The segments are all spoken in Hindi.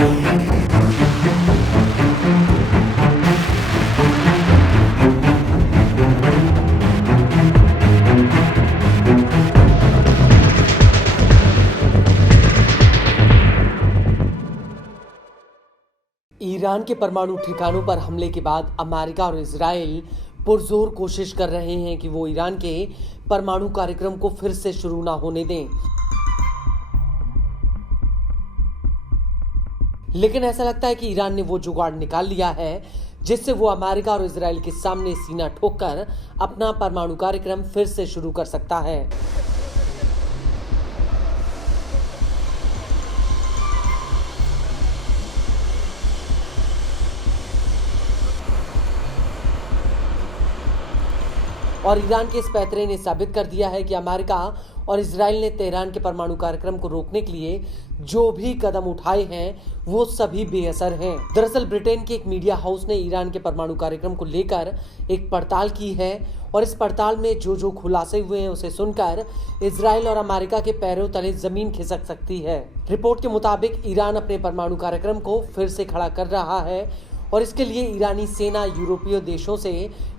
ईरान के परमाणु ठिकानों पर हमले के बाद अमेरिका और इजराइल पुरजोर कोशिश कर रहे हैं कि वो ईरान के परमाणु कार्यक्रम को फिर से शुरू ना होने दें। लेकिन ऐसा लगता है कि ईरान ने वो जुगाड़ निकाल लिया है जिससे वो अमेरिका और इजराइल के सामने सीना ठोककर अपना परमाणु कार्यक्रम फिर से शुरू कर सकता है। और ईरान के इस पैतरे ने साबित कर दिया है कि अमेरिका और इजराइल ने तेहरान के परमाणु कार्यक्रम को रोकने के लिए जो भी कदम उठाए हैं वो सभी बेअसर हैं। दरअसल ब्रिटेन के एक मीडिया हाउस ने ईरान के परमाणु कार्यक्रम को लेकर एक पड़ताल की है और इस पड़ताल में जो खुलासे हुए हैं उसे सुनकर इजराइल और अमेरिका के पैरों तले जमीन खिसक सकती है। रिपोर्ट के मुताबिक ईरान अपने परमाणु कार्यक्रम को फिर से खड़ा कर रहा है और इसके लिए ईरानी सेना यूरोपीय देशों से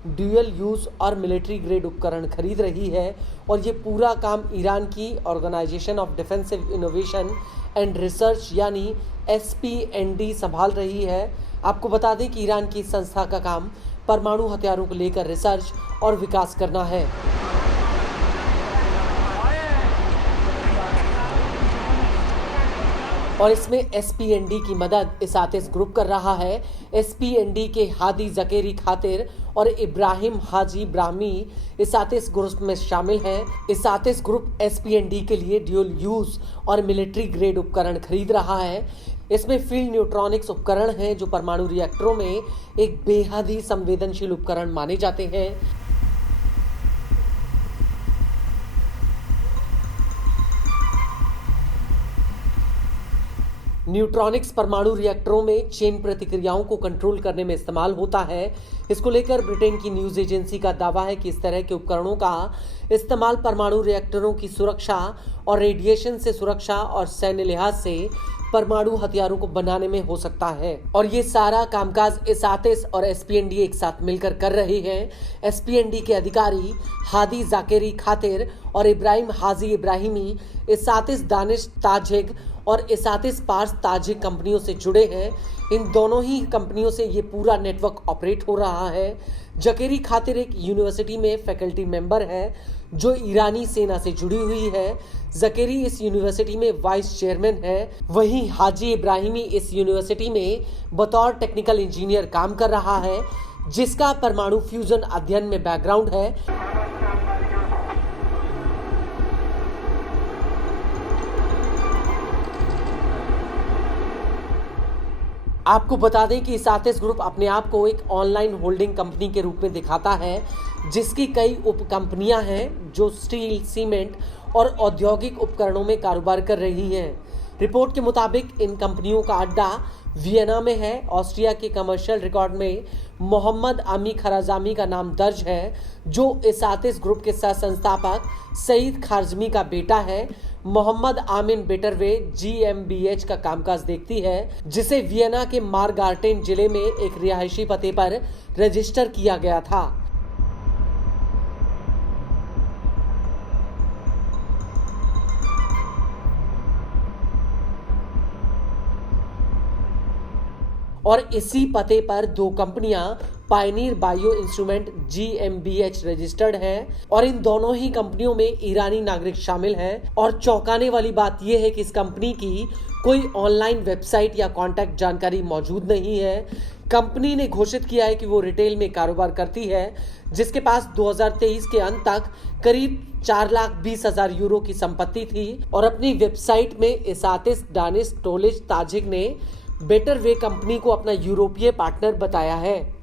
ड्यूअल यूज और मिलिट्री ग्रेड उपकरण खरीद रही है और ये पूरा काम ईरान की organization of defensive innovation and research यानी SPND संभाल रही है। आपको बता दें कि ईरान की इस संस्था का काम परमाणु हथियारों को लेकर रिसर्च और विकास करना है। और इसमें SPND की मदद इसातिस ग्रुप कर रहा है। SPND के हादी जकेरी खातिर और इब्राहिम हाजी ब्राह्मी इसातिस ग्रुप में शामिल हैं। इसातिस ग्रुप SPND के लिए ड्यूल यूज और मिलिट्री ग्रेड उपकरण खरीद रहा है। इसमें फील्ड न्यूट्रॉनिक्स उपकरण हैं जो परमाणु रिएक्टरों में एक बेहद ही संवेदनशील उपकरण माने जाते हैं। न्यूट्रॉनिक्स परमाणु रिएक्टरों में चेन प्रतिक्रियाओं को कंट्रोल करने में इस्तेमाल होता है। इसको लेकर ब्रिटेन की न्यूज एजेंसी का दावा है कि इस तरह के उपकरणों का इस्तेमाल परमाणु रिएक्टरों की सुरक्षा और रेडिएशन से सुरक्षा और सैन्य लिहाज से परमाणु हथियारों को बनाने में हो सकता है। और ये सारा कामकाज इसातिस और SPND एक साथ मिलकर कर रहे हैं। SPND के अधिकारी हादी जाकेरी खातिर और इब्राहिम हाजी इब्राहिमी इसातिस दानिश ताजिक और इसातिस पार्स ताजिक कंपनियों से जुड़े हैं। इन दोनों ही कंपनियों से ये पूरा नेटवर्क ऑपरेट हो रहा है। जकेरी खातिर एक यूनिवर्सिटी में फैकल्टी मेंबर है जो ईरानी सेना से जुड़ी हुई है। जकेरी इस यूनिवर्सिटी में वाइस चेयरमैन है। वहीं हाजी इब्राहिमी इस यूनिवर्सिटी में बतौर टेक्निकल इंजीनियर काम कर रहा है जिसका परमाणु फ्यूजन अध्ययन में बैकग्राउंड है। आपको बता दें कि इसातिस ग्रुप अपने आप को एक ऑनलाइन होल्डिंग कंपनी के रूप में दिखाता है जिसकी कई उप कंपनियां हैं जो स्टील, सीमेंट और औद्योगिक उपकरणों में कारोबार कर रही हैं। रिपोर्ट के मुताबिक इन कंपनियों का अड्डा वियना में है। ऑस्ट्रिया के कमर्शियल रिकॉर्ड में मोहम्मद आमी खराजामी का नाम दर्ज है जो इसातिस ग्रुप के सह संस्थापक सईद खारजमी का बेटा है। मोहम्मद आमिन बेटरवे GmbH का कामकाज देखती है जिसे वियना के मारगार्टेन जिले में एक रिहायशी पते पर रजिस्टर किया गया था। और इसी पते पर दो कंपनियां Pioneer bio instrument GmbH registered है और इन दोनों ही कंपनियों में ईरानी नागरिक शामिल हैं। और चौंकाने वाली बात यह है कि इस कंपनी की कोई ऑनलाइन वेबसाइट या कॉन्टैक्ट जानकारी मौजूद नहीं है। कंपनी ने घोषित किया है कि वो रिटेल में कारोबार करती है जिसके पास 2023 के अंत तक करीब 4,20,000 यूरो की संपत्ति थी। और अपनी वेबसाइट में इसातिस दानिश टोलिश ताजिक ने बेटरवे कंपनी को अपना यूरोपीय पार्टनर बताया है।